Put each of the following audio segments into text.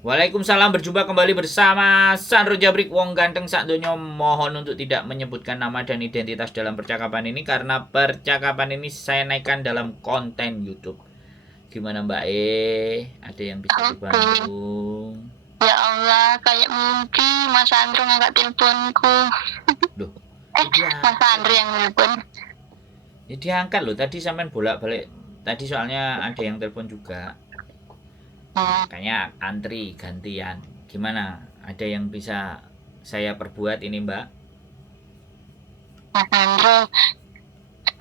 Waalaikumsalam, berjumpa kembali bersama Sandro Jabrik Wong Ganteng sak donya. Mohon untuk tidak menyebutkan nama dan identitas dalam percakapan ini karena percakapan ini saya naikkan dalam konten YouTube. Gimana Mbak Ada yang bisa Oke. dibantu? Ya Allah, kayak mimpi Mas Andro ngangkat teleponku. Loh, Mas Andro yang nelpon. ya diangkat loh. Tadi sampean bolak-balik. Tadi soalnya ada yang telepon juga. Kayaknya antri gantian. Gimana? Ada yang bisa saya perbuat ini Mbak? Mas Andro,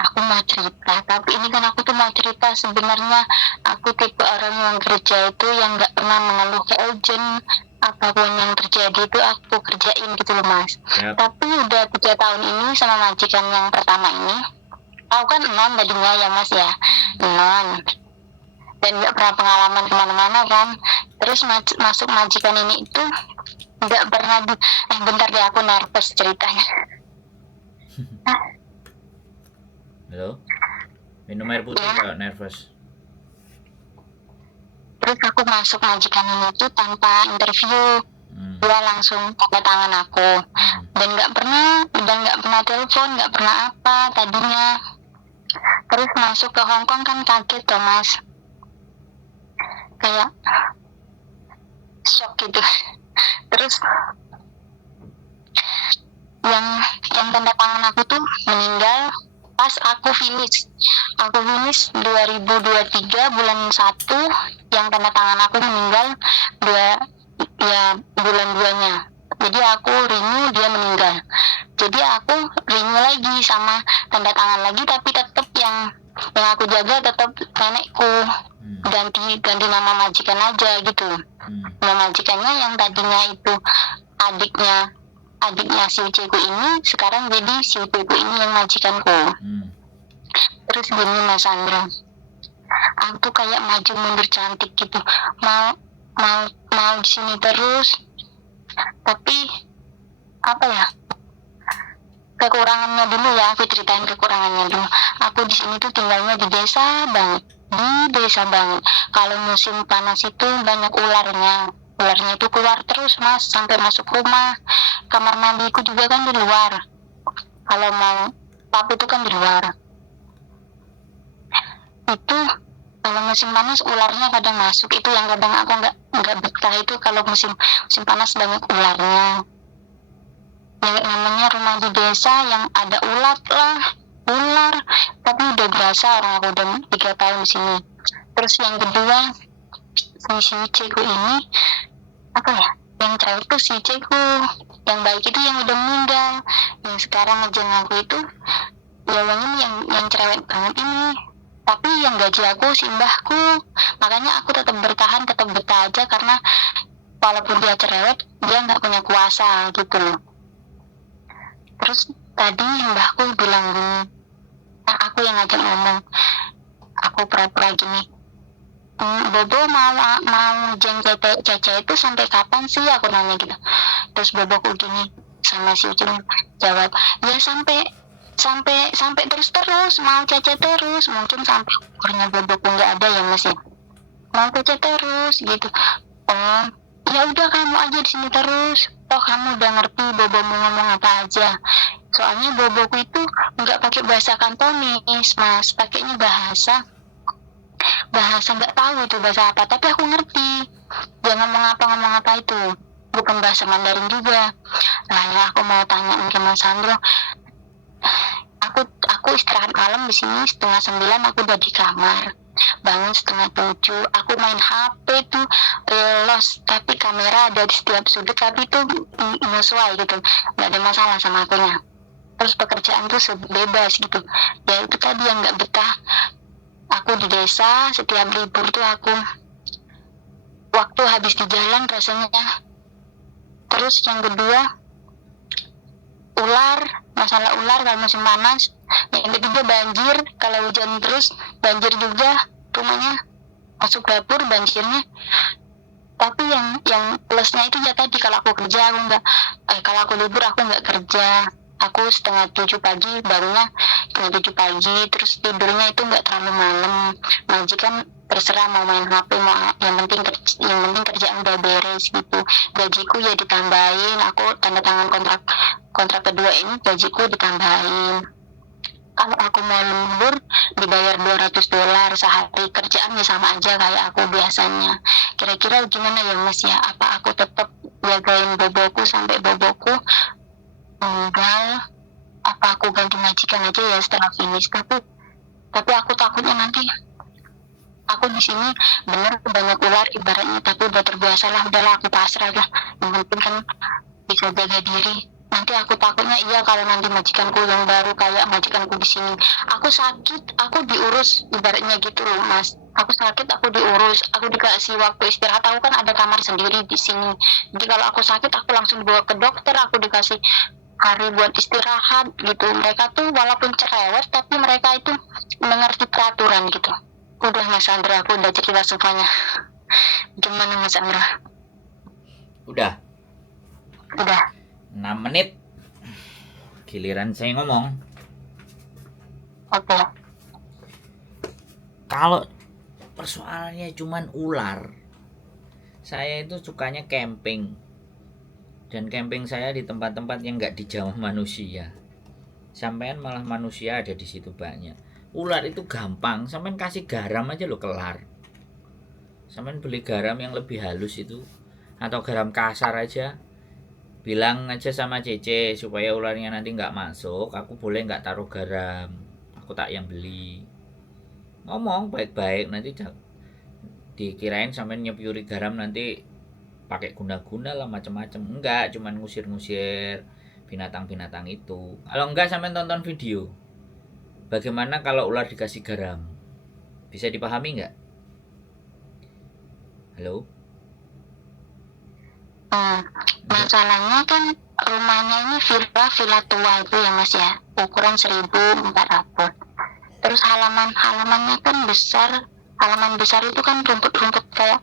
aku mau cerita. Tapi ini kan aku tuh mau cerita sebenarnya aku tipe orang yang kerja itu yang nggak pernah mengeluh ke urgent. Apapun yang terjadi itu aku kerjain gitu loh Mas. Yap. Tapi udah 3 tahun ini sama majikan yang pertama ini, aku kan non tadinya ya Mas ya, non. Dan nggak pernah pengalaman kemana-mana kan. Terus masuk majikan ini itu nggak pernah bentar deh, aku nervous ceritanya. Halo? Minum air putih Ya. kalau nervous. Terus aku masuk majikan ini itu tanpa interview. Dia langsung tanda tangan aku. Dan nggak pernah telepon, nggak pernah apa tadinya. Terus masuk ke Hongkong kan kaget tuh Mas. Kayak shock gitu. Terus yang tanda tangan aku tuh meninggal pas aku finish 2023 bulan 1, yang tanda tangan aku meninggal bulan 2-nya. Jadi aku renew, dia meninggal. Jadi aku renew lagi sama tanda tangan lagi, tapi tetap yang aku jaga tetap nenekku. Ganti nama majikan aja gitu. Nama majikannya yang tadinya itu adiknya si uceku ini, sekarang jadi si uceku ini yang majikanku. Terus gini Mas Andro, aku tuh kayak maju mundur cantik gitu, mau di sini terus, tapi apa ya, kekurangannya dulu ya, aku ceritain kekurangannya dulu. Aku di sini tuh tinggalnya di desa banget. Kalau musim panas itu banyak ularnya itu keluar terus Mas, sampai masuk rumah. Kamar mandiku juga kan di luar, kalau mau pap itu kan di luar. Itu kalau musim panas ularnya kadang masuk, itu yang kadang aku nggak betah itu kalau musim panas banyak ularnya. Yang namanya rumah di desa yang ada ular, tapi udah biasa, orang aku udah 3 tahun di sini. Terus yang kedua, si Ceku ini apa ya, yang cewek itu si Ceku, yang baik itu yang udah meninggal, yang sekarang ngejeng aku itu ya yang ini, yang cerewet banget ini. Tapi yang gaji aku si mbahku, makanya aku tetap bertahan, tetap betah aja, karena walaupun dia cerewet, dia nggak punya kuasa gitu loh. Terus tadi mbahku bilang gini, aku yang ngajak ngomong, aku pura-pura gini, Bobo mau jeng Cece itu sampai kapan sih, aku nanya gitu. Terus Boboku gini sama si Ucin jawab, ya sampai terus mau Cece terus, mungkin sampai umurnya Boboku nggak ada ya Mas ya, mau Cece terus gitu. Oh ya udah, kamu aja di sini terus, toh kamu udah ngerti Bobo mau ngomong apa aja. Soalnya Boboku itu nggak pakai bahasa Kantonis Mas, pakainya bahasa nggak tahu itu bahasa apa, tapi aku ngerti dia ngomong apa itu, bukan bahasa Mandarin juga. Nah ya, aku mau tanya ke Mas Sandro, aku istirahat malam di sini 8:30, aku udah di kamar, bangun 6:30, aku main HP tuh los, tapi kamera ada di setiap sudut, tapi itu sesuai gitu, nggak ada masalah sama akunya. Terus pekerjaan tuh bebas gitu, ya itu tadi yang nggak betah. Aku di desa, setiap libur tuh aku waktu habis di jalan rasanya. Terus yang kedua, masalah ular kalau musim panas. Yang ketiga banjir, kalau hujan terus banjir juga, rumahnya masuk dapur banjirnya. Tapi yang plusnya itu ya tadi, kalau aku kerja aku nggak, kalau aku libur aku nggak kerja. Aku 6:30 pagi bangunnya 7 pagi, terus tidurnya itu nggak terlalu malam. Majikan terserah mau main HP, mau yang penting kerjaan udah beres gitu. Gajiku ya ditambahin, aku tanda tangan kontrak kedua ini gajiku ditambahin. Kalau aku mau lembur dibayar $200 sehari, kerjaannya sama aja kayak aku biasanya. Kira-kira gimana ya Mas ya? Apa aku tetap jagain boboku sampai boboku meninggal? Apa aku ganti majikan aja ya setelah finish? Tapi aku takutnya nanti aku di sini bener banyak ular ibaratnya, tapi udah terbiasa lah, udahlah aku pasrah lah. Yang penting kan bisa jaga diri. Nanti aku takutnya kalau nanti majikanku yang baru kayak majikanku di sini, aku sakit, aku diurus ibaratnya gitu loh Mas. Aku sakit, aku diurus, aku dikasih waktu istirahat. Aku kan ada kamar sendiri di sini. Jadi kalau aku sakit, aku langsung dibawa ke dokter, aku dikasih hari buat istirahat gitu. Mereka tuh walaupun cerewet, tapi mereka itu mengerti peraturan gitu. Udah Mas Andra, aku udah cerita semuanya. Gimana Mas Andra? Udah Udah. 6 menit. Giliran saya ngomong. Oke. Kalau persoalannya cuman ular, saya itu sukanya camping. Dan camping saya di tempat-tempat yang nggak dijamah manusia. Sampean malah manusia ada di situ banyak. Ular itu gampang, sampean kasih garam aja lo kelar. Sampean beli garam yang lebih halus itu, atau garam kasar aja. Bilang aja sama Cece supaya ularnya nanti nggak masuk, aku boleh nggak taruh garam, aku tak yang beli. Ngomong baik-baik, nanti dikirain sampean nyepuri garam nanti pakai guna-guna lah macam-macam. Enggak, cuman ngusir-ngusir binatang-binatang itu. Kalau enggak sampean tonton video bagaimana kalau ular dikasih garam. Bisa dipahami nggak? Halo? Masalahnya kan rumahnya ini villa tua itu ya Mas ya, ukuran 1.400. Terus halamannya kan besar. Halaman besar itu kan rumput-rumput kayak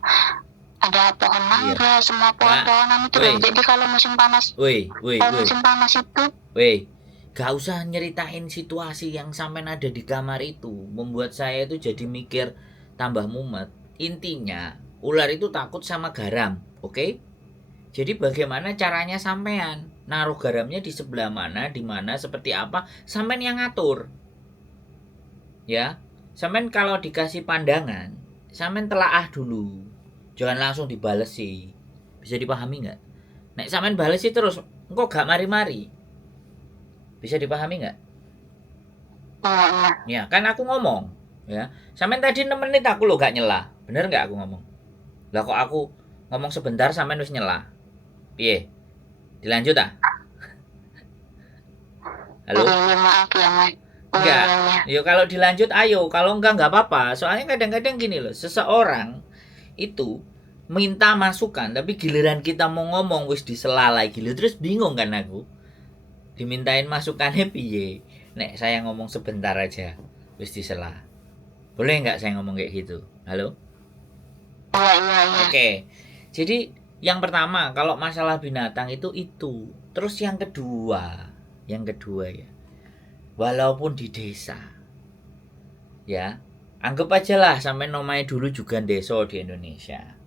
ada pohon mangga, semua pohon-pohonan itu. Jadi kalau musim panas, musim panas itu, gak usah nyeritain situasi yang sampai ada di kamar itu, membuat saya itu jadi mikir tambah mumet. Intinya ular itu takut sama garam, oke? Jadi bagaimana caranya sampean naruh garamnya di sebelah mana, di mana, seperti apa, sampean yang ngatur. Ya, sampean kalau dikasih pandangan, sampean telaah dulu. Jangan langsung dibales sih. Bisa dipahami nggak? Nek sampean bales sih terus, engkau gak mari-mari. Bisa dipahami nggak? Ya, kan aku ngomong, ya. Sampean tadi 6 menit aku lo gak nyela. Bener nggak aku ngomong? Lah kok aku ngomong sebentar sampean wis nyela. Piye? Dilanjut ah? Halo? Maaf ya Mas. Enggak. Yo kalau dilanjut ayo, kalau enggak apa-apa. Soalnya kadang-kadang gini loh, seseorang itu minta masukan tapi giliran kita mau ngomong wis disela lagi lho, terus bingung kan aku. Dimintain masukannya piye? Nek saya ngomong sebentar aja wis disela. Boleh enggak saya ngomong kayak gitu? Halo? Iya. Oke. Jadi yang pertama kalau masalah binatang itu. Terus yang kedua ya. Walaupun di desa, ya, anggap aja lah sampai namanya dulu juga desa di Indonesia.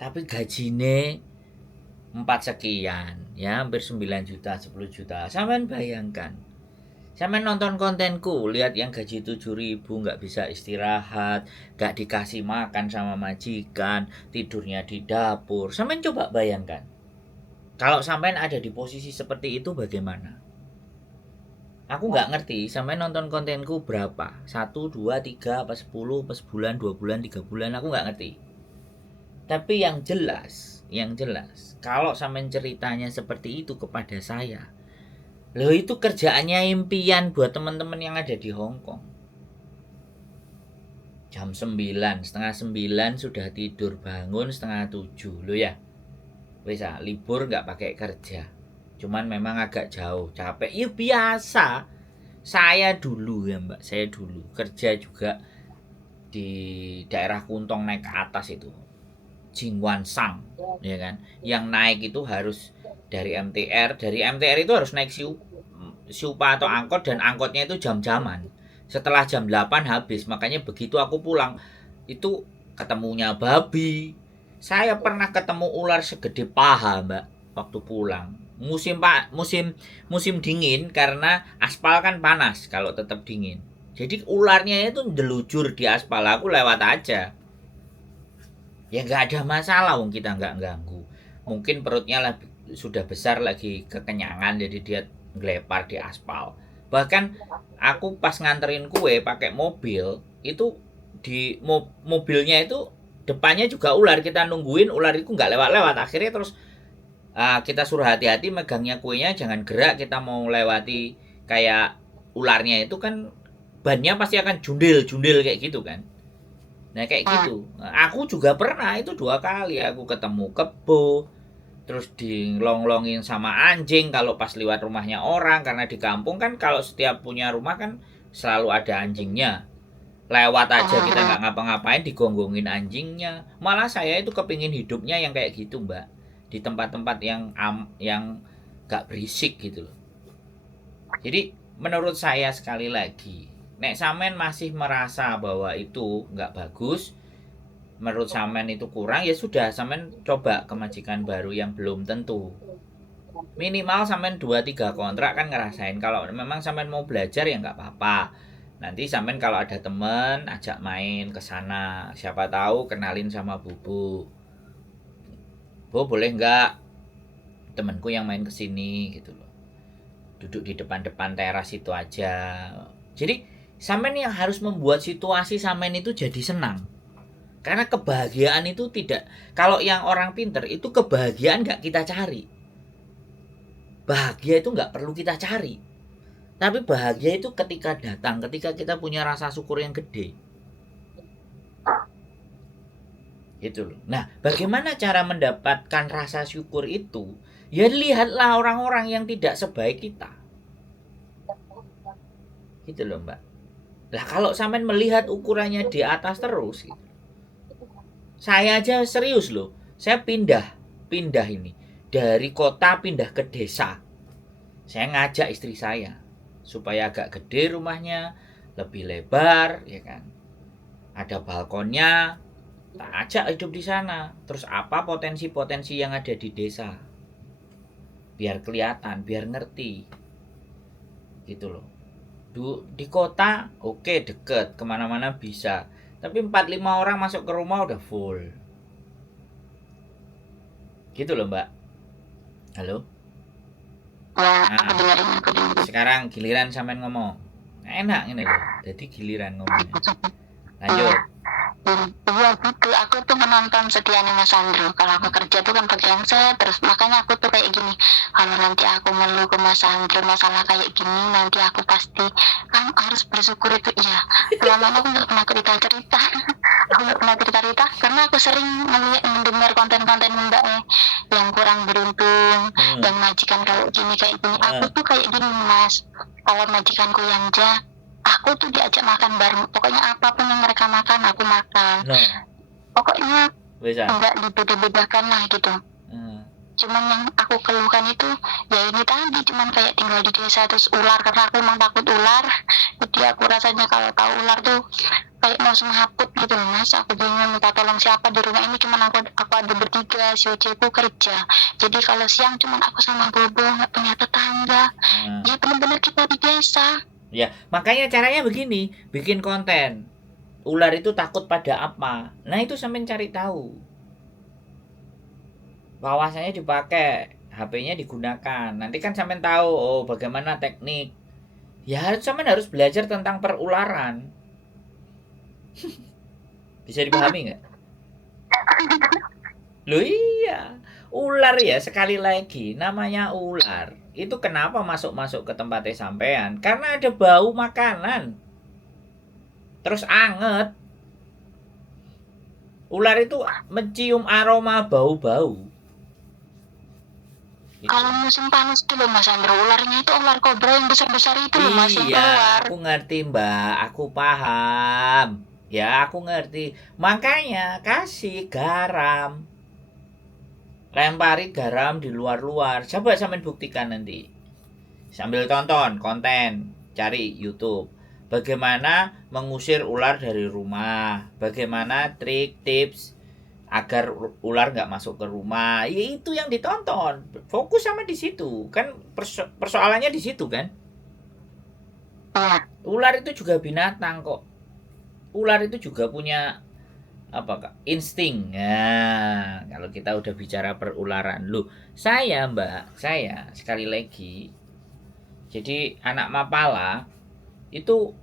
Tapi gajine 4 sekian, ya, hampir 9 juta, 10 juta. Sampean bayangkan. Sampean nonton kontenku, lihat yang gaji 7.000 nggak bisa istirahat, nggak dikasih makan sama majikan, tidurnya di dapur. Sampean coba bayangkan. Kalau sampean ada di posisi seperti itu bagaimana? Aku nggak ngerti, sampean nonton kontenku berapa? 1, 2, 3, apa 10, apa sebulan, 2 bulan, 3 bulan, aku nggak ngerti. Tapi yang jelas, kalau sampean ceritanya seperti itu kepada saya, loh itu kerjaannya impian buat teman-teman yang ada di Hong Kong. Jam 9, setengah 9 sudah tidur, bangun setengah 7, loh ya. Wes libur nggak pakai kerja. Cuman memang agak jauh, capek. Ya biasa. Saya dulu ya Mbak, saya dulu kerja juga di daerah Kuntong naik ke atas itu. Jingwansang, ya kan? Yang naik itu harus dari MTR itu harus naik Siupa atau angkot, dan angkotnya itu jam-jaman. Setelah jam 8 habis, makanya begitu aku pulang itu ketemunya babi. Saya pernah ketemu ular segede paha, Mbak, waktu pulang. Musim dingin karena aspal kan panas kalau tetap dingin. Jadi ularnya itu delujur di aspal, aku lewat aja. Ya nggak ada masalah, wong kita nggak ganggu. Mungkin perutnya sudah besar lagi kekenyangan, jadi dia ngelepar di aspal. Bahkan aku pas nganterin kue pakai mobil itu di mobilnya itu depannya juga ular, kita nungguin ular itu nggak lewat-lewat, akhirnya terus kita suruh hati-hati megangnya kuenya, jangan gerak, kita mau lewati kayak ularnya itu kan bannya pasti akan jundil kayak gitu kan. Nah kayak gitu. Nah, aku juga pernah itu 2 kali aku ketemu kebo, terus dilonglongin sama anjing kalau pas lewat rumahnya orang, karena di kampung kan kalau setiap punya rumah kan selalu ada anjingnya. Lewat aja kita nggak ngapa-ngapain digonggongin anjingnya. Malah saya itu kepingin hidupnya yang kayak gitu, Mbak, di tempat-tempat yang gak berisik gitu loh. Jadi menurut saya sekali lagi, nek sampean masih merasa bahwa itu nggak bagus, menurut sampean itu kurang, ya sudah, sampean coba ke majikan baru yang belum tentu. Minimal sampean 2-3 kontrak kan ngerasain. Kalau memang sampean mau belajar ya nggak apa-apa. Nanti sampean kalau ada temen ajak main ke sana, siapa tahu kenalin sama Bubu. Bu, boleh nggak temanku yang main ke sini gitu loh. Duduk di depan-depan teras itu aja. Jadi sampean yang harus membuat situasi sampean itu jadi senang. Karena kebahagiaan itu tidak, kalau yang orang pinter itu kebahagiaan nggak kita cari. Bahagia itu nggak perlu kita cari. Tapi bahagia itu ketika datang, ketika kita punya rasa syukur yang gede. Gitu loh. Nah, bagaimana cara mendapatkan rasa syukur itu? Ya lihatlah orang-orang yang tidak sebaik kita. Gitu loh, Mbak. Lah kalau sampean melihat ukurannya di atas terus gitu. Saya aja serius loh. Saya pindah ini dari kota pindah ke desa. Saya ngajak istri saya supaya agak gede rumahnya, lebih lebar, ya kan. Ada balkonnya, tak ajak hidup di sana. Terus apa potensi-potensi yang ada di desa? Biar kelihatan, biar ngerti. Gitu loh. Di kota, oke, deket, kemana-mana bisa. Tapi 4-5 orang masuk ke rumah udah full. Gitu loh, Mbak. Halo? Ya, aku dengerin. Sekarang giliran sampean ngomong. Enak ini loh. Jadi giliran ngomongnya. Lanjut. Iya gitu, aku tuh menonton setianya Mas Andro. Kalau aku kerja tuh kan pakai handset, terus makanya aku tuh kayak gini. Kalau nanti aku ngeluh ke Mas Andro masalah kayak gini, nanti aku pasti kan harus bersyukur itu. Iya, selama aku nggak pernah cerita. Aku nggak pernah cerita karena aku sering mendengar konten-konten Mbak yang kurang beruntung, yang majikan kayak gini. Aku tuh kayak gini Mas. Kalau majikanku yang aku tuh diajak makan bareng, pokoknya apapun yang mereka makan aku makan. Pokoknya enggak dibeda-bedakan lah gitu. Cuman yang aku keluhkan itu ya ini tadi, cuman kayak tinggal di desa terus ular, karena aku emang takut ular. Jadi aku rasanya kalau tahu ular tuh kayak mau semaput gitu loh Mas. Aku bingung minta tolong siapa di rumah ini, cuman aku ada bertiga, si Oceku kerja. Jadi kalau siang cuman aku sama Bobo, nggak punya tetangga. Ya benar-benar kita di desa. Ya, makanya caranya begini, bikin konten. Ular itu takut pada apa? Nah, itu sampean cari tahu. Wawasannya dipakai, HP-nya digunakan. Nanti kan sampean tahu, oh bagaimana teknik. Ya, sampean harus belajar tentang perularan. Bisa dipahami nggak? Loh iya, ular ya, sekali lagi namanya ular. Itu kenapa masuk-masuk ke tempatnya sampean? Karena ada bau makanan. Terus anget. Ular itu mencium aroma bau-bau. Gitu. Kalau musim panas itu loh Mas Andro, ularnya itu ular kobra yang besar-besar itu loh Mas, yang keluar. Aku ngerti Mbak, aku paham. Ya aku ngerti. Makanya kasih garam. Lempari garam di luar-luar. Coba sampean buktikan nanti. Sambil tonton konten, cari YouTube. bagaimana mengusir ular dari rumah, bagaimana trik tips agar ular nggak masuk ke rumah. Ya itu yang ditonton, fokus sama di situ kan, persoalannya di situ kan. Iya. Ular itu juga binatang kok, ular itu juga punya apa kak, insting. Nah kalau kita udah bicara perularan, loh saya mbak, saya sekali lagi, jadi anak Mapala itu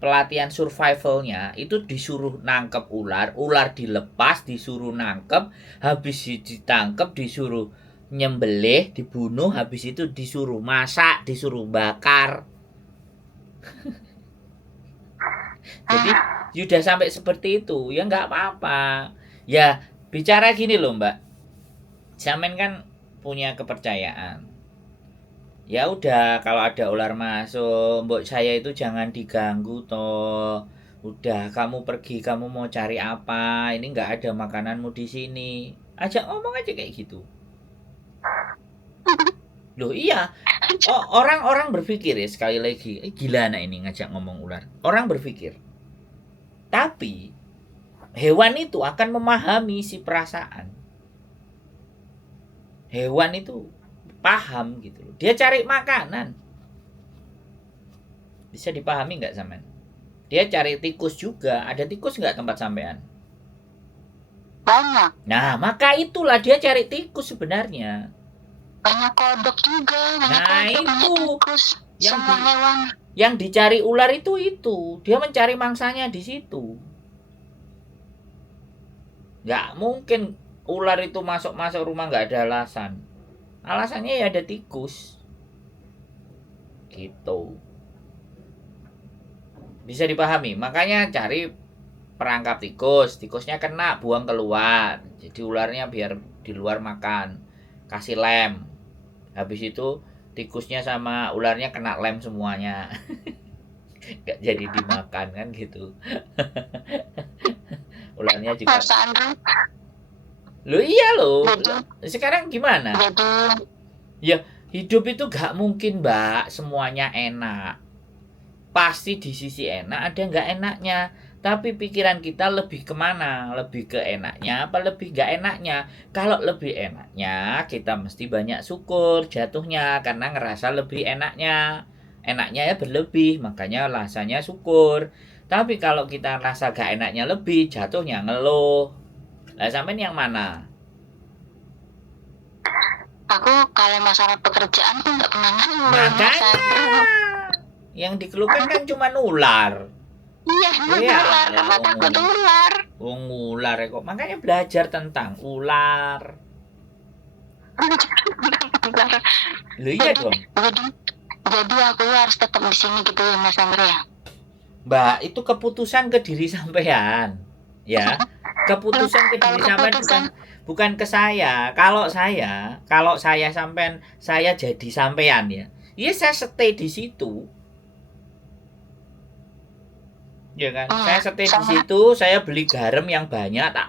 pelatihan survivalnya itu disuruh nangkep ular, ular dilepas, disuruh nangkep, habis ditangkep disuruh nyembelih, dibunuh, habis itu disuruh masak, disuruh bakar. Jadi sudah sampai seperti itu, ya nggak apa-apa. Ya bicara gini loh mbak, Samen kan punya kepercayaan. Ya udah kalau ada ular masuk, mbok saya itu jangan diganggu toh. Udah kamu pergi, kamu mau cari apa? Ini nggak ada makananmu di sini. Ajak ngomong aja kayak gitu. Loh iya, orang-orang berpikir ya sekali lagi, gila anak ini ngajak ngomong ular. Orang berpikir, tapi hewan itu akan memahami si perasaan. Hewan itu paham gitu loh. Dia cari makanan. Bisa dipahami nggak sampean? Dia cari tikus juga. Ada tikus nggak tempat sampean? Banyak. Nah, maka itulah dia cari tikus sebenarnya. Banyak kodok juga, banyak Nah, kodok, banyak itu tikus, yang semua hewan. Yang dicari ular itu. Dia mencari mangsanya di situ. Nggak mungkin ular itu masuk rumah nggak ada alasan. Alasannya ya ada tikus. Gitu. Bisa dipahami. Makanya cari perangkap tikus. Tikusnya kena, buang keluar. Jadi ularnya biar di luar makan. Kasih lem. Habis itu tikusnya sama ularnya kena lem semuanya. Gak jadi dimakan kan gitu. Ularnya juga. Loh iya loh. Sekarang gimana? Ya hidup itu gak mungkin mbak semuanya enak. Pasti di sisi enak ada gak enaknya. Tapi pikiran kita lebih kemana? Lebih ke enaknya apa lebih gak enaknya? Kalau lebih enaknya kita mesti banyak syukur jatuhnya. Karena ngerasa lebih enaknya. Enaknya ya berlebih, makanya rasanya syukur. Tapi kalau kita rasa gak enaknya lebih, jatuhnya ngeluh. Lah sampean yang mana? Aku kalau masalah pekerjaan tuh nggak pernah ngeluh. Makanya yang dikeluhkan kan cuma ular. Iya, ular, karena takut ular. Ular kok. Makanya belajar tentang ular. Loh iya dong. Jadi aku harus tetap di sini gitu ya Mas Andro ya. Mbak, itu keputusan ke diri sampean. Ya. Keputusan ke diri sampean bukan ke saya. Kalau saya sampean, saya jadi sampean ya. Iya saya stay di situ. Ya kan? Saya stay di situ, saya beli garam yang banyak, tak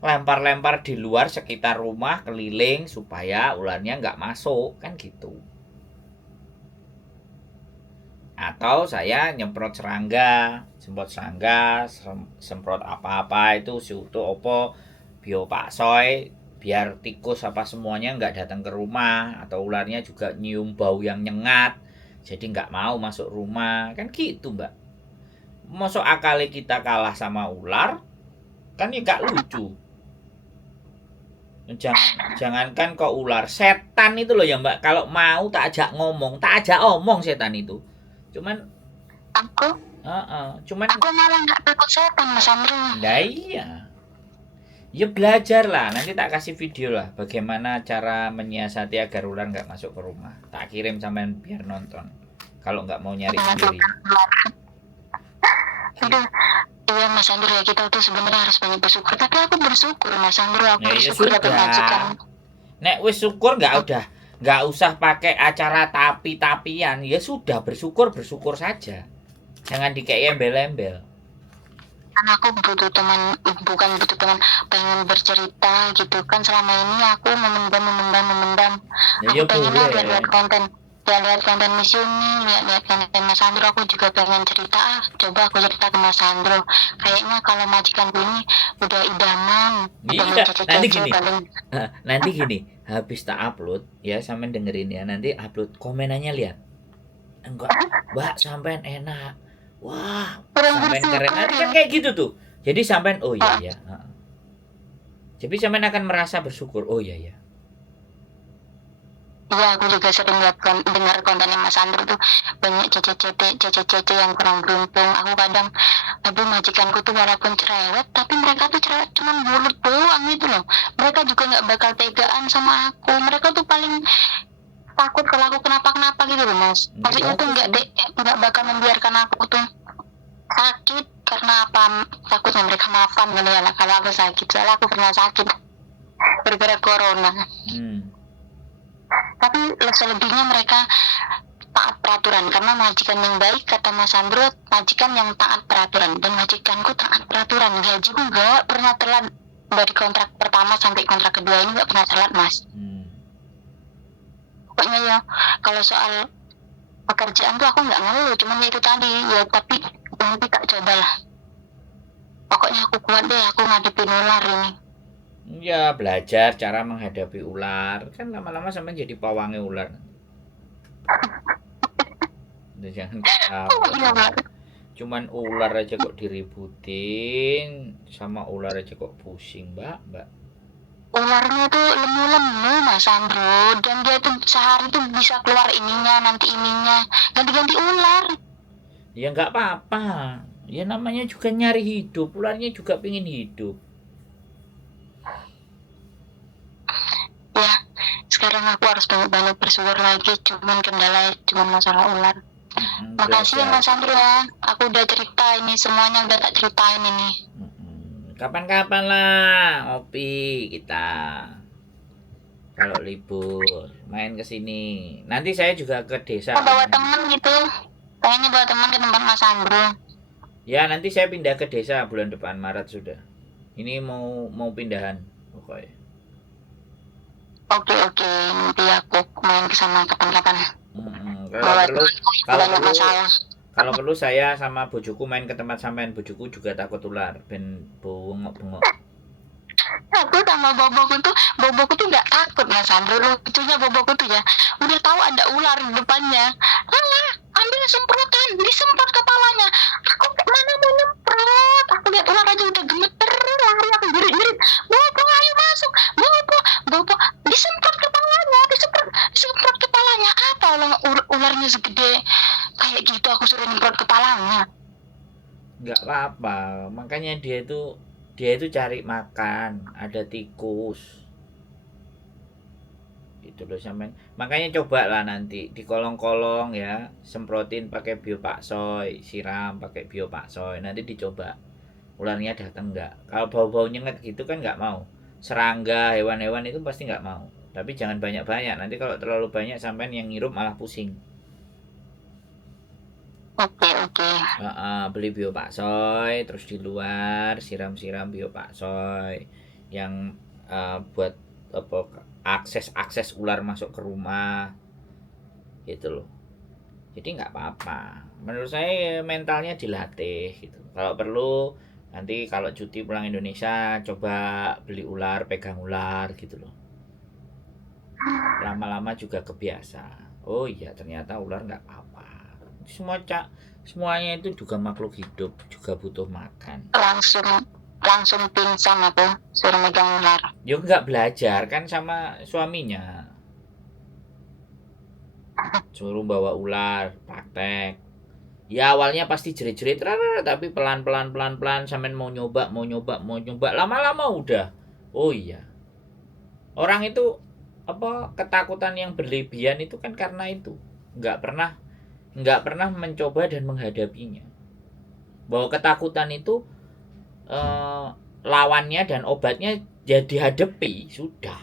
lempar-lempar di luar sekitar rumah keliling supaya ularnya nggak masuk, kan gitu. Atau saya semprot serangga, semprot apa-apa itu siutu opo biopaksoy biar tikus apa semuanya nggak datang ke rumah, atau ularnya juga nyium bau yang nyengat jadi nggak mau masuk rumah, kan gitu mbak. Masuk akali kita kalah sama ular kan ya nggak lucu. Jangankan kok ular, setan itu loh ya mbak, kalau mau tak ajak omong setan itu. Cuman aku malah nggak takut setan Mas Andro. Nah iya. Ya belajar lah, nanti tak kasih video lah bagaimana cara menyiasati agar ular nggak masuk ke rumah. Tak kirim sampean biar nonton. Kalau nggak mau nyari sendiri. Aduh, iya Mas Andro ya, kita tuh sebenarnya harus banyak bersyukur. Tapi aku bersyukur Mas Andro, aku bersyukur dapat majikan. Nek wis syukur nggak usah pakai acara tapi-tapian, ya sudah bersyukur saja. Jangan dikei embel-embel. Karena aku butuh teman, bukan butuh teman, pengen bercerita gitu kan. Selama ini aku memendam. Ya, aku pengen lihat konten. ya lihat konten Miss Yuni, lihat konten Mas Sandro, aku juga pengen cerita. Coba aku cerita ke Mas Sandro. Kayaknya kalau majikanku ini udah idaman, udah Iya, nanti mencece-cece gini. paling. Nanti gini, habis tak upload ya, sampean dengerin ya. Nanti upload komenannya lihat. Enggak, Mbak, sampean enak. Wah, Kurang sampean keren. bersyukur Nanti kan ya. kayak gitu tuh. Jadi sampean oh iya Ah, ya. Jadi sampean akan merasa bersyukur. Oh iya ya. Iya, aku juga sering lihat dengar kontennya Mas Sandro tuh banyak cece-cece yang kurang beruntung. Aku kadang, aduh majikanku tuh walaupun cerewet, tapi mereka tuh cerewet cuman mulut doang gitu loh. Mereka juga nggak bakal tegaan sama aku. Mereka tuh paling takut kalau aku kenapa-kenapa gitu loh Mas. Ya Maksudnya tuh bagus tuh. nggak bakal membiarkan aku tuh sakit karena apa? Takutnya mereka maafan kali ya kalau aku sakit. Soalnya aku pernah sakit gara-gara corona. Hmm. Tapi selebihnya mereka taat peraturan karena majikan yang baik kata Mas Sandro, majikan yang taat peraturan, dan majikanku taat peraturan. Gajiku nggak pernah telat dari kontrak pertama sampai kontrak kedua ini, nggak pernah telat Mas. Pokoknya ya kalau soal pekerjaan tuh aku nggak ngeluh, cuman ya itu tadi ya, tapi nanti tak cobalah. Pokoknya aku kuat deh, aku ngadepin ular ini. Ya belajar cara menghadapi ular. Kan lama-lama sampean jadi pawangnya ular. Udah jangan Oh ketawa. iya banget. Cuman ular aja kok diributin, sama ular aja kok pusing, Mbak. Ularnya tuh lemu-lemu Mas Sandro, dan dia tuh sehari tuh bisa keluar ininya, nanti ininya, ganti-ganti ular. Ya nggak apa-apa. Ya namanya juga nyari hidup, ularnya juga pengen hidup. Ya, sekarang aku harus banyak bersyukur lagi, cuman kendala cuman masalah ular. Makasih ya Mas Belajar. Sandro ya, aku udah cerita ini semuanya, udah tak ceritain ini. Kapan-kapan lah ngopi kita. Kalau libur main ke sini. Nanti saya juga ke desa. Aku bawa temen gitu, kayaknya bawa teman ke tempat Mas Sandro. Ya nanti saya pindah ke desa bulan depan Maret sudah. Ini mau pindahan pokoknya. Oke, nanti aku main ke sana kapan-kapan. Kalau Bawa perlu temanku yang kalau banyak perlu masalah. kalau perlu saya sama bojoku main ke tempat sampean. Bojoku juga takut ular, ben bengok-bengok. Aku sama boboku tuh nggak takut Mas Sandro. Lucunya boboku tuh ya, udah tahu ada ular di depannya. Alah, ambil semprotan, disemprot kepalanya. Aku mana mau nyemprot? Aku lihat ular aja udah gemeter, lari aku jerit-jerit. Bobo, ayo masuk. Bobo, disemprot kepalanya, disemprot kepalanya. Apa ularnya segede kayak gitu? Aku suruh nyemprot kepalanya. Nggak apa-apa, makanya dia itu cari makan, ada tikus. Itu loh sampean. Makanya coba lah nanti di kolong-kolong ya, semprotin pakai biopaksoy, siram pakai biopaksoy. Nanti dicoba ularnya datang nggak. Kalau bau-bau nyengat gitu kan nggak mau. Serangga, hewan-hewan itu pasti nggak mau. Tapi jangan banyak-banyak. Nanti kalau terlalu banyak sampean yang ngirup malah pusing. Oke. Beli biopaksoy, terus di luar siram-siram biopaksoy yang buat apa, akses ular masuk ke rumah gitu loh. Jadi nggak apa-apa. Menurut saya mentalnya dilatih gitu. Kalau perlu nanti kalau cuti pulang Indonesia coba beli ular, pegang ular gitu loh. Lama-lama juga kebiasa. Oh iya ternyata ular nggak apa-apa. Semuanya itu juga makhluk hidup, juga butuh makan. Langsung pingsan aku suruh megang ular. Ya nggak belajar kan sama suaminya. Suruh bawa ular, praktek. Ya awalnya pasti jerit-jerit, tapi pelan-pelan sampean mau nyoba. Lama-lama udah. Oh iya. Orang itu apa ketakutan yang berlebihan itu kan karena itu. Nggak pernah mencoba dan menghadapinya. Bahwa ketakutan itu lawannya dan obatnya ya dihadapi, sudah.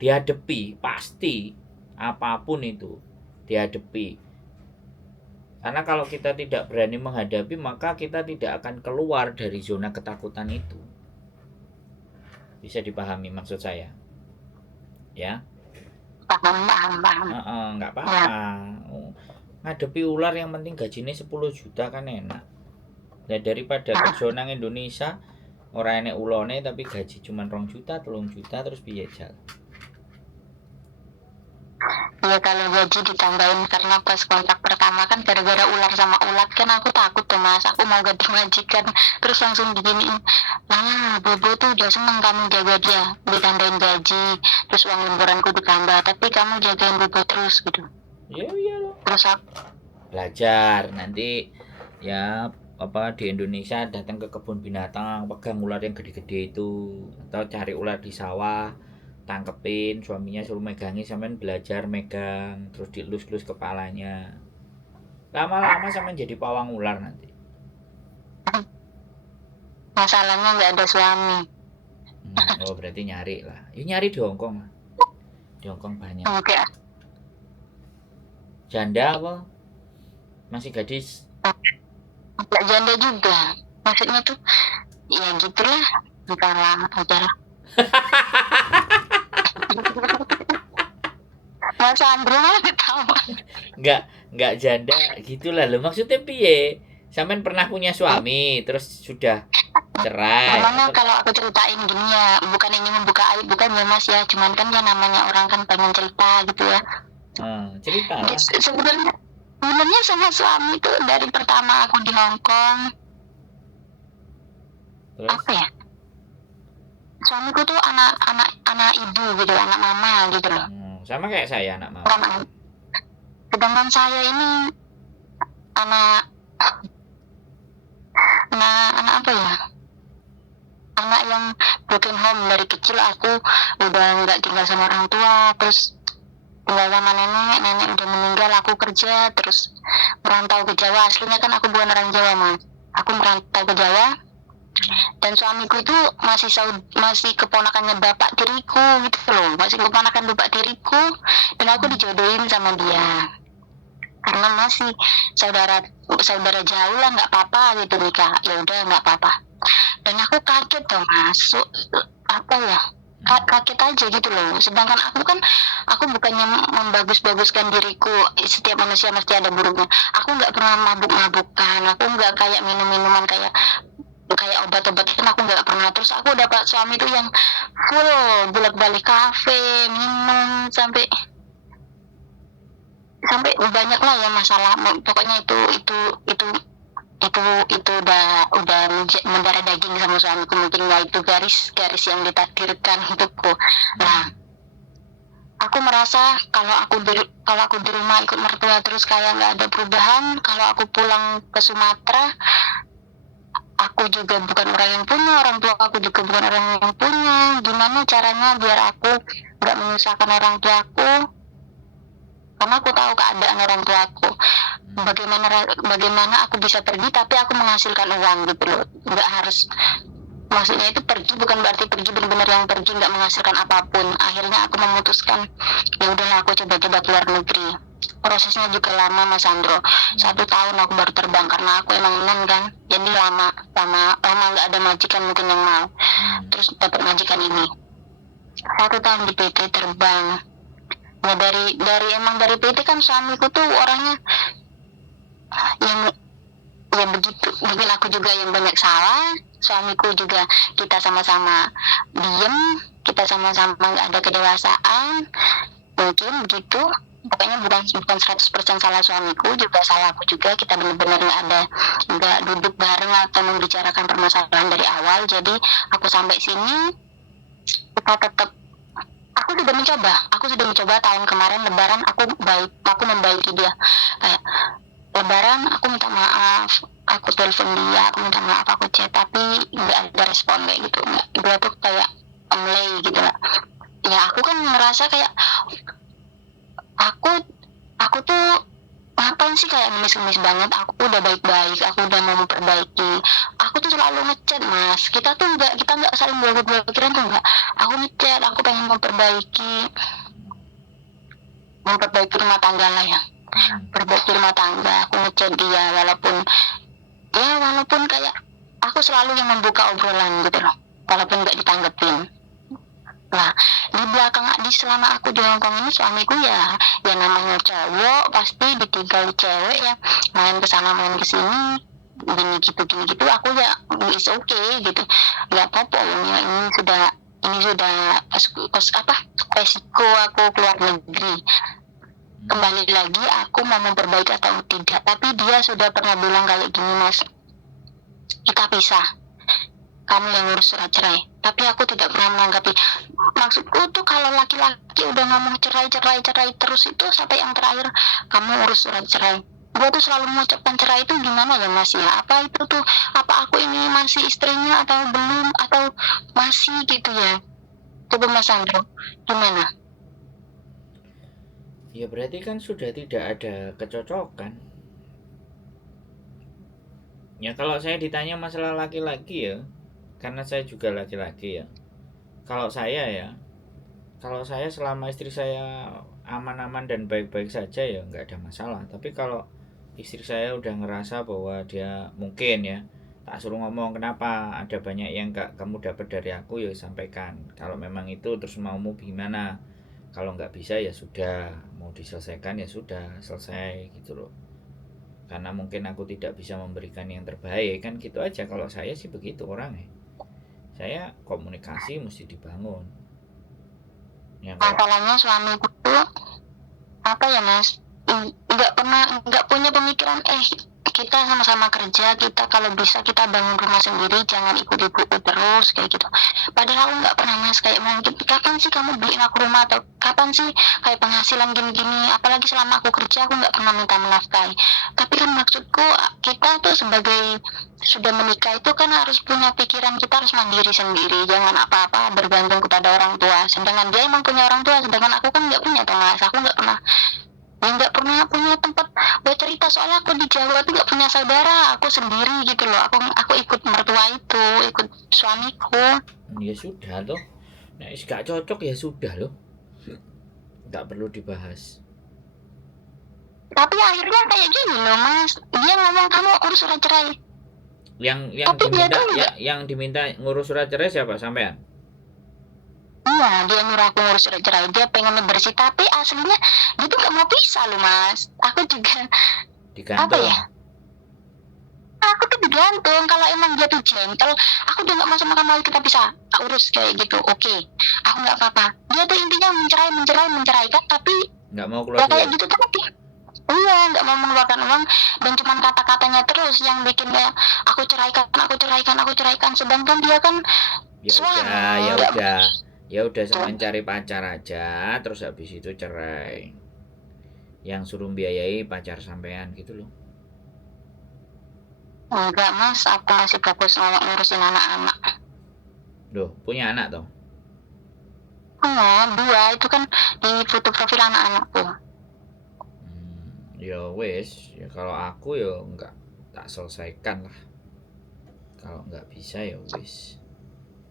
Dihadapi, pasti apapun itu dihadapi. Karena kalau kita tidak berani menghadapi, maka kita tidak akan keluar dari zona ketakutan itu. Bisa dipahami maksud saya? Ya. paham. Nggak Ya, apa-apa. Oh, ngadepi ular yang penting gajinya 10 juta kan enak. Ya daripada kerja nang Indonesia ora enek ulone tapi gaji cuma 2 juta, 3 juta terus piye jal. ya kalau gaji ditambahin karena pas kontrak pertama kan gara-gara ular sama ulat kan aku takut tuh mas, aku mau ganti majikan terus langsung diginiin, lah Bobo tuh udah seneng kamu jaga dia, ditambahin gaji, terus uang lemburanku ditambah, tapi kamu jagain Bobo terus gitu. Ya iyalah. Terus aku Belajar nanti ya apa di Indonesia datang ke kebun binatang pegang ular yang gede-gede itu atau cari ular di sawah tangkepin suaminya suruh megangin sampean belajar megang terus dielus-elus kepalanya lama-lama sampean jadi pawang ular nanti. masalahnya nggak ada suami. Oh berarti nyari lah ya nyari di Hongkong lah di Hongkong banyak Enggak, janda apa masih gadis. enggak janda juga. Maksudnya tuh ya gitulah, bukan lama aja lah. Mas Andrew malah ketawa. Nggak janda gitulah lo maksudnya piye sampean pernah punya suami terus sudah cerai Memangnya atau kalau aku ceritain gini ya, bukan ini membuka aib, bukan ya mas ya, cuman kan ya namanya orang kan pengen cerita gitu ya. cerita lah Sebenarnya sama suami tuh dari pertama aku di Hong Kong, terus apa ya, suamiku tuh anak ibu gitu, anak mama gitu loh. sama kayak saya anak mama. Sedangkan saya ini anak apa ya, anak yang broken home. Dari kecil aku udah nggak tinggal sama orang tua, terus tinggal sama nenek udah meninggal, aku kerja terus merantau ke Jawa. Aslinya kan aku bukan orang Jawa mas, aku merantau ke Jawa, dan suamiku itu masih keponakannya bapak tiriku gitu loh, masih keponakan bapak tiriku, dan aku dijodohin sama dia karena masih saudara jauh lah, nggak apa-apa gitu nikah, ya udah nggak apa-apa. Dan aku kaget tuh masuk apa ya, kaget aja gitu loh. Sedangkan aku bukannya membagus-baguskan diriku, setiap manusia mesti ada buruknya. Aku nggak pernah mabuk-mabukan, aku nggak kayak minum-minuman kayak obat-obatan, aku nggak pernah. Terus aku dapat suami tuh yang full bolak-balik kafe, minum sampai banyak lah ya masalah. Pokoknya itu udah mendarah daging sama suamiku, mungkin ya itu garis yang ditakdirkan untukku. Nah, aku merasa kalau aku di rumah ikut mertua terus kayak nggak ada perubahan. Kalau aku pulang ke Sumatera, aku juga bukan orang yang punya, orang tua aku juga bukan orang yang punya. Gimana caranya biar aku nggak menyusahkan orang tuaku? Karena aku tahu keadaan orang tuaku. Bagaimana aku bisa pergi tapi aku menghasilkan uang gitu loh. Nggak harus, maksudnya itu pergi bukan berarti pergi benar-benar yang pergi nggak menghasilkan apapun. Akhirnya aku memutuskan ya udahlah aku coba-coba keluar negeri. Prosesnya juga lama mas Andro, 1 tahun aku baru terbang karena aku emang non kan, jadi lama nggak ada majikan mungkin yang mau. Terus dapat majikan ini 1 tahun di PT terbang. Ya dari PT kan suamiku tuh orangnya yang ya begitu, mungkin aku juga yang banyak salah, suamiku juga kita sama-sama diem, kita sama-sama nggak ada kedewasaan, mungkin begitu. Pokoknya bukan 100% salah suamiku, juga salah aku juga. Kita benar-benar nggak duduk bareng atau membicarakan permasalahan dari awal. Jadi aku sampai sini kita tetap, aku sudah mencoba tahun kemarin Lebaran aku membaiki dia. Kayak Lebaran aku minta maaf, aku telepon dia, aku minta maaf, aku chat, tapi nggak ada respon kayak gitu. Dia tuh kayak amlay gitu lah. Ya aku kan merasa kayak aku tuh ngapain sih kayak ngemis-ngemis banget. Aku udah baik-baik, aku udah mau memperbaiki. Aku tuh selalu ngechat mas, kita nggak saling blokir-blokiran tuh nggak. Aku ngechat, aku pengen memperbaiki rumah tangga lah ya, perbaiki rumah tangga. Aku ngechat dia walaupun kayak aku selalu yang membuka obrolan gitu loh, walaupun nggak ditanggepin. Nah, di belakang di selama aku di Hongkong ini suamiku ya namanya cowok pasti ditinggal cewek ya main kesana main kesini gini gitu aku ya is okay gitu nggak apa-apa ini sudah resiko aku keluar negeri. Kembali lagi aku mau memperbaiki atau tidak, tapi dia sudah pernah bilang kayak gini, Mas, kita pisah, kamu yang ngurus surat cerai. Tapi aku tidak pernah menanggapi. Maksudku tuh kalau laki-laki udah ngomong cerai terus itu sampai yang terakhir kamu urus surat cerai, gue tuh selalu mengucapkan cerai itu gimana ya, Mas ya, apa itu tuh, apa aku ini masih istrinya atau belum, atau masih gitu ya. Coba Mas Sandro, gimana? Ya berarti kan sudah tidak ada kecocokan. Ya kalau saya ditanya masalah laki-laki ya, karena saya juga laki-laki ya. Kalau saya selama istri saya aman-aman dan baik-baik saja ya nggak ada masalah. Tapi kalau istri saya udah ngerasa bahwa dia mungkin ya, tak suruh ngomong kenapa ada banyak yang nggak kamu dapat dari aku ya sampaikan. Kalau memang itu terus maumu gimana, kalau nggak bisa ya sudah, mau diselesaikan ya sudah selesai gitu loh. Karena mungkin aku tidak bisa memberikan yang terbaik kan gitu aja. Kalau saya sih begitu orangnya, saya komunikasi mesti dibangun ya. Masalahnya suamiku tuh apa ya, Mas, nggak punya pemikiran kita sama-sama kerja, kita kalau bisa kita bangun rumah sendiri, jangan ikut ibuku terus kayak gitu. Padahal nggak pernah, Mas, kayak mungkin kapan sih kamu beliin aku rumah, atau kapan sih kayak penghasilan gini-gini, apalagi selama aku kerja aku nggak pernah minta menafkahi. Tapi kan maksudku kita tuh sebagai sudah menikah itu kan harus punya pikiran, kita harus mandiri sendiri, jangan apa-apa bergantung kepada orang tua. Sedangkan dia emang punya orang tua, sedangkan aku kan nggak punya, Mas. Aku nggak pernah punya tempat buat cerita, soalnya aku di Jawa tuh nggak punya saudara, aku sendiri gitu loh. Aku ikut mertua itu, ikut suamiku. Ya sudah loh, nah gak cocok ya sudah loh, nggak perlu dibahas. Tapi akhirnya kayak gini loh, Mas, dia ngomong kamu urus surat cerai. Yang diminta ngurus surat cerai siapa, sampean? Iya, dia nyuruh aku ngurus surat cerai, dia pengen bersih, tapi aslinya dia tuh gak mau pisah loh, Mas. Aku juga Digantung. apa ya, aku tuh digantung. Kalau emang dia tuh gentle, aku udah gak mau sama kamu, kita bisa urus kayak gitu, oke, aku gak apa-apa. Dia tuh intinya menceraikan, tapi nggak mau keluar kayak gitu tadi. Iya, nggak mau mengeluarkan uang, dan cuma kata-katanya terus yang bikin kayak aku ceraikan, sedangkan dia kan ya udah sama cari pacar aja, terus habis itu cerai, yang suruh biayai pacar sampean gitu loh. Enggak, Mas, aku masih fokus ngurusin anak-anak. Loh, punya anak toh? Dua, itu kan di foto profil anak-anakku. Ya wes, ya kalau aku ya nggak tak selesaikan lah. Kalau nggak bisa ya wes.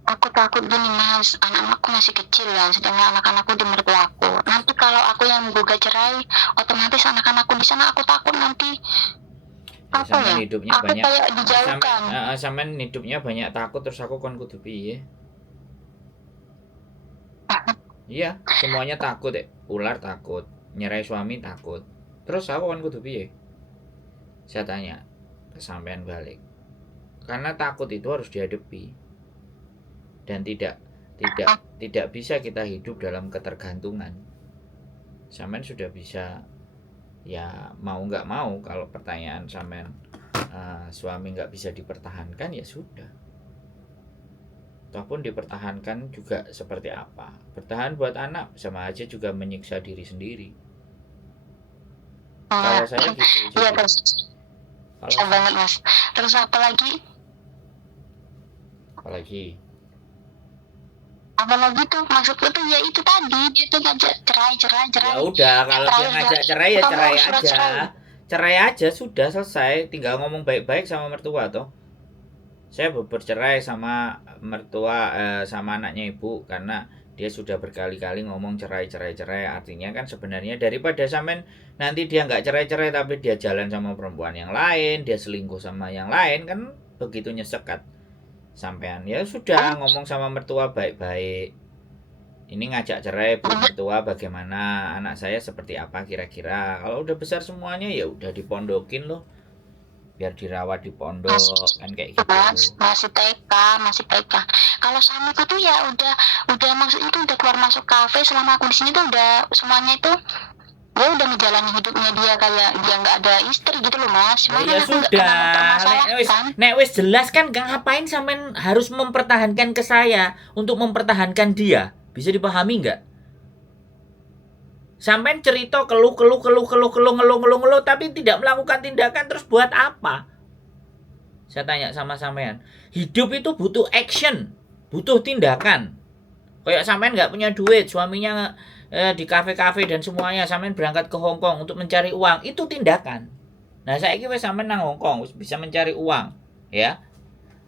Aku takut gini, Mas, anak-anakku masih kecil ya, sedangkan anak-anakku di mertuaku. Nanti kalau aku yang menggugat cerai, otomatis anak-anakku di sana, aku takut nanti Ya, sampean hidupnya aku banyak, kayak dijauhkan. sampean hidupnya banyak takut, terus aku kon kudu piye? Iya, semuanya takut ya. Ular takut, nyerai suami takut. Terus aku kon kudu piye? Saya tanya ke sampean balik. Karena takut itu harus dihadapi. Dan tidak bisa kita hidup dalam ketergantungan. Sampean sudah bisa, ya mau nggak mau, kalau pertanyaan sampean suami nggak bisa dipertahankan ya sudah. Ataupun dipertahankan juga seperti apa? Bertahan buat anak sama aja juga menyiksa diri sendiri. Kalau saya gitu. Iya, terus. Bisa banget, Mas. Terus apa lagi tuh maksudku tuh ya itu tadi, dia tuh ngajak cerai. Ya udah, kalau dia ngajak cerai ya cerai aja sudah selesai, tinggal ngomong baik-baik sama mertua toh. Saya bercerai sama mertua sama anaknya ibu karena dia sudah berkali-kali ngomong cerai, artinya kan sebenarnya daripada sampean nanti dia nggak cerai tapi dia jalan sama perempuan yang lain, dia selingkuh sama yang lain, kan begitu nyesekat sampean. Ya sudah, ngomong sama mertua baik-baik, Ini ngajak cerai Bu Mertua, bagaimana, anak saya seperti apa kira-kira. Kalau udah besar semuanya ya udah dipondokin loh, biar dirawat di pondok kan kayak gitu. masih TK, masih TK. Kalau suamiku tuh ya udah maksudnya tuh udah keluar masuk kafe. Selama aku di sini tuh udah semuanya itu dia udah menjalani hidupnya dia kayak dia nggak ada istri gitu loh Mas. Nah, Cuman ya kan aku nggak sudah, pernah mempermasalahkan. nek wis jelas kan ngapain sampean harus mempertahankan ke saya untuk mempertahankan dia? Bisa dipahami nggak? Sampean cerita keluh tapi tidak melakukan tindakan, terus buat apa? Saya tanya sama sampean. Hidup itu butuh action, butuh tindakan. Kayak sampean nggak punya duit, suaminya di kafe-kafe dan semuanya, sampean berangkat ke Hong Kong untuk mencari uang, itu tindakan. Nah, saya kira sampean nang Hong Kong bisa mencari uang, ya.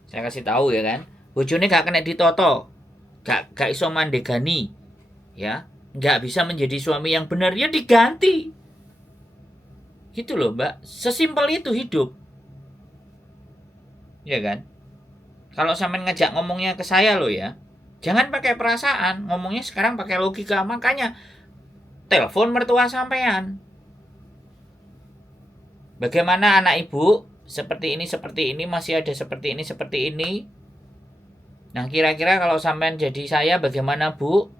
Saya kasih tahu ya kan. Bojone gak kena ditoto. Gak iso mandegani. Ya, nggak bisa menjadi suami yang benar, ya diganti. Gitu loh, Mbak. Sesimpel itu hidup. Ya kan? Kalau sampean ngajak ngomongnya ke saya loh ya. Jangan pakai perasaan, ngomongnya sekarang pakai logika. Makanya telepon mertua sampean. Bagaimana anak ibu? Seperti ini, masih ada seperti ini. Nah, kira-kira kalau sampean jadi saya bagaimana, Bu?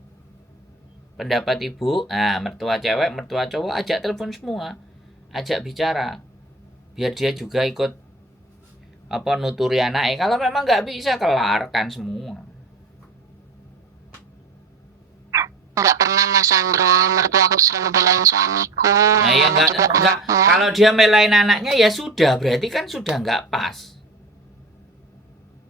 Pendapat ibu? Nah, mertua cewek, mertua cowok, ajak telepon semua. Ajak bicara. Biar dia juga ikut nuturi anaknya. Kalau memang nggak bisa, kelarkan semua. Nggak pernah Mas Sandro, mertua aku selalu belain suamiku. Nah, ya enggak. Kalau dia melain anaknya ya sudah, berarti kan sudah nggak pas.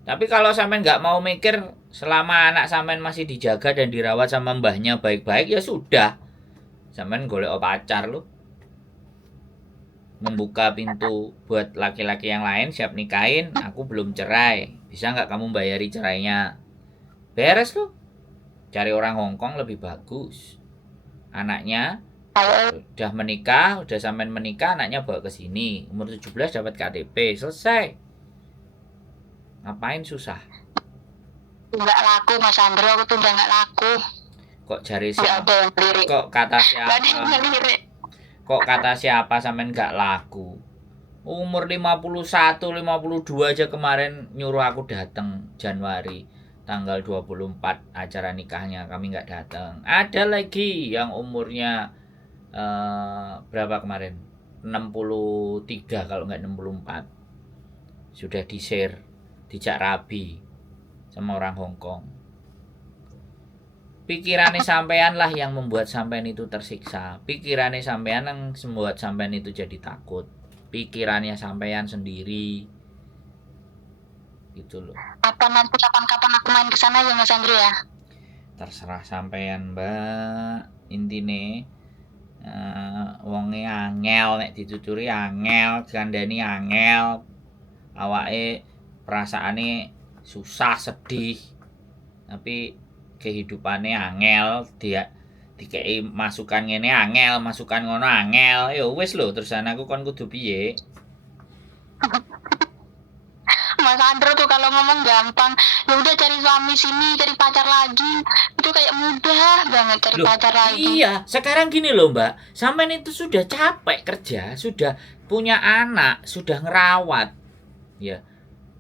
Tapi kalau sampean nggak mau mikir selama anak sampean masih dijaga dan dirawat sama mbahnya baik-baik, ya sudah. Sampean golek pacar loh. Membuka pintu buat laki-laki yang lain, siap nikahin, aku belum cerai. Bisa nggak kamu bayari cerainya? Beres loh. Cari orang Hong Kong lebih bagus. Anaknya udah menikah, udah sampean menikah, anaknya bawa ke sini. Umur 17 dapat KTP, selesai. Ngapain susah? Nggak laku Mas Sandro, aku tuh udah nggak laku. Kok jari Nggak siapa? ada yang lirik. Kok kata Nggak ada siapa? yang lirik. Kok kata siapa sampean nggak laku? Umur 51, 52 aja kemarin nyuruh aku datang Januari. Tanggal 24 acara nikahnya kami nggak datang. Ada lagi yang umurnya berapa kemarin? 63 kalau nggak 64. Sudah di-share, dijak rabi sama orang Hong Kong. Pikirannya sampean lah yang membuat sampean itu tersiksa. Pikirannya sampean yang membuat sampean itu jadi takut. Pikirannya sampean sendiri. Gitu loh. Apa nanti kapan-kapan aku main ke sana ya Mas Andri ya? Terserah sampean, Mbak. Intine wonge angel nek dituturi angel, gandani angel. Awake perasaane susah, sedih. Tapi kehidupannya angel, dia dikei masukan ngene angel, masukan ngono angel. Ya wis lho, terusan aku kon kudu piye? Mas Andro tuh kalau ngomong gampang, ya udah cari suami sini, cari pacar lagi, itu kayak mudah banget cari pacar lagi. Iya, sekarang gini loh Mbak, sampean itu sudah capek kerja, sudah punya anak, sudah ngerawat, ya.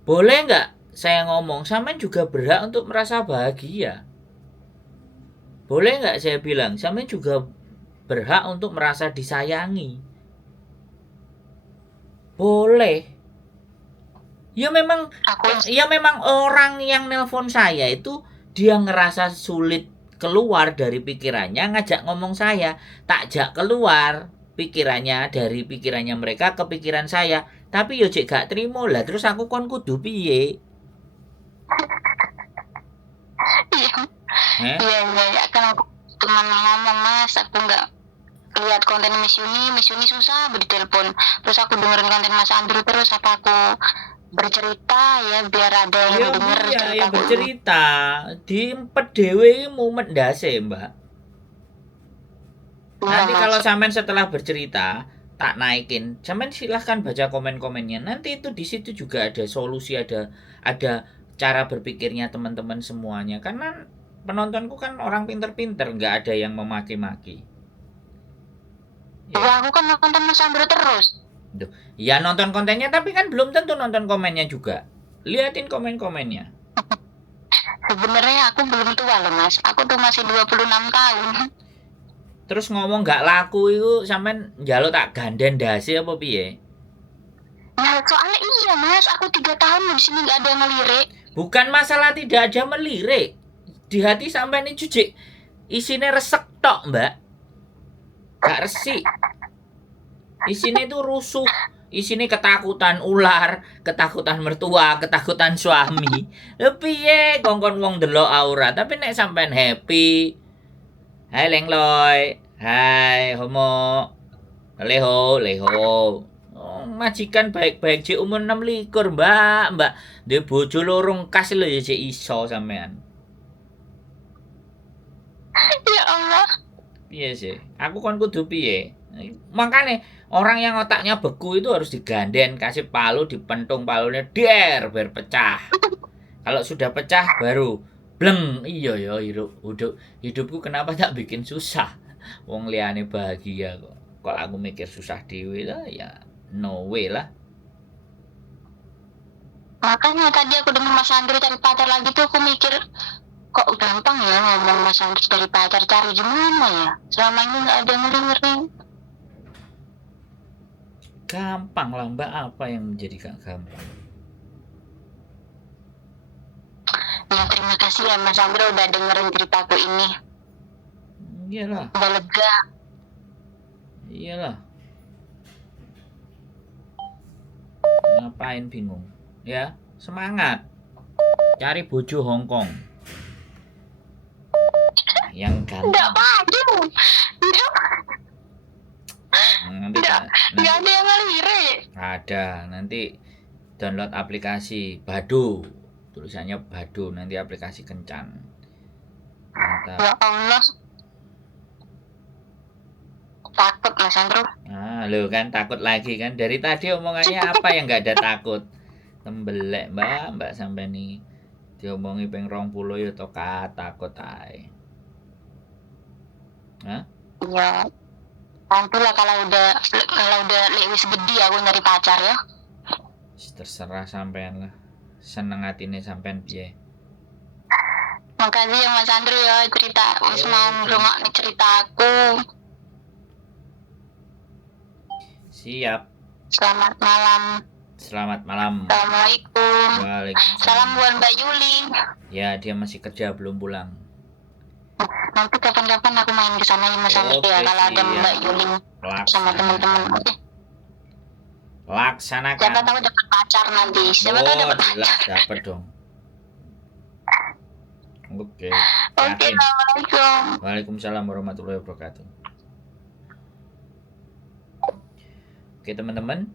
Boleh nggak saya ngomong, sampean juga berhak untuk merasa bahagia. Boleh nggak saya bilang, sampean juga berhak untuk merasa disayangi. Boleh. Ya memang orang yang nelpon saya itu dia ngerasa sulit keluar dari pikirannya, ngajak ngomong saya, takjak keluar pikirannya dari pikirannya mereka ke pikiran saya. Tapi yo cek gak terima lah, terus aku kon kudu piye? Iya, kan aku cuma ngomong Mas, aku nggak lihat konten Miss Yuni susah ditelepon, terus aku dengerin konten Mas Andrew terus, apa aku bercerita ya biar ada yang denger cerita ya bercerita diempet dhewe mumet ndase Mbak. Nanti kalau sampean setelah bercerita tak naikin, sampean silahkan baca komen-komennya. Nanti itu di situ juga ada solusi, ada cara berpikirnya teman-teman semuanya. Karena penontonku kan orang pinter-pinter, nggak ada yang memaki-maki. Ya, Ya, aku kan nonton Mas Andro terus. Duh. Ya nonton kontennya tapi kan belum tentu nonton komennya juga. Liatin komen-komennya. Sebenarnya aku belum tua loh Mas. Aku tuh masih 26 tahun. Terus ngomong nggak laku itu sampean njaluk tak ganden dasi apa piye? Nah, soalnya iya Mas, aku 3 tahun di sini nggak ada yang ngelirik. Bukan masalah tidak ada melirik. Di hati sampean ini jujik isine resek tok, Mbak. Gak resik. Isine itu rusuh. Isine ketakutan ular, ketakutan mertua, ketakutan suami. Lha piye kongkon wong delok aura, tapi nek sampean happy. Hai Lengloy, hai Homo. Leho, leho. Oh, majikan baik-baik cek umur 26, Mbak. Dia bojo lorong kas lho ya cek iso sampean. Ya Allah. Piye sih? Aku kon kudu piye? Makanya orang yang otaknya beku itu harus diganden, kasih palu, dipentung palunya der biar pecah. Kalau sudah pecah baru bleng. Iya ya hidupku kenapa tak bikin susah? Wong liyane bahagia kok. Kok aku mikir susah dewe lah ya no way lah. Makanya tadi aku dengar Mas Andri cari pacar lagi tuh aku mikir kok gampang ya ngomong Mas Andri cari pacar, cari gimana ya? Selama ini nggak ada ngeri-ngeri. Gampang lah Mbak, apa yang menjadi gak gampang? Ya terima kasih ya Mas Andri udah dengerin ceritaku ini. Iyalah, Udah lega. iyalah. Ngapain bingung? Ya, semangat. Cari bojo Hongkong. Yang Nggak ganteng. maju. Nanti Nggak ada yang ngelirik. ada. Nanti download aplikasi Badu. Tulisannya Badu, nanti aplikasi kencan. Mantap. Ya Allah. Takut Mas Andro. Lo kan takut lagi kan. Dari tadi omongannya apa yang nggak ada takut. Tembelek mbak sampai nih diomongi peng 20 ya to takut ae. Hah? Ya nantilah kalau udah lewis gede aku nyari pacar ya. Terserah sampean lah. Seneng hatine sampean piye. Makasih ya Mas Andro ya cerita Mas mau ngrungokne ceritaku. Siap. Selamat malam. Selamat malam. Assalamualaikum. Waalaikumsalam. Salam buat Mbak Yuli. Ya, dia masih kerja belum pulang. Nanti kapan-kapan aku main ke sana ya Mas Andro ya kalau ada Mbak Yuli sama teman-teman. Oke. Laksanakan. Siapa tahu dapat pacar nanti. Siapa tahu dapat pacar. Jelas dapat dong. Oke. Oke, Yakin. Assalamualaikum. Waalaikumsalam warahmatullahi wabarakatuh. Oke teman-teman,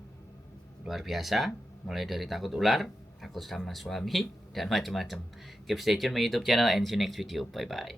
luar biasa. Mulai dari takut ular, takut sama suami, dan macam-macam. Keep stay tune my YouTube channel and see you next video. Bye bye.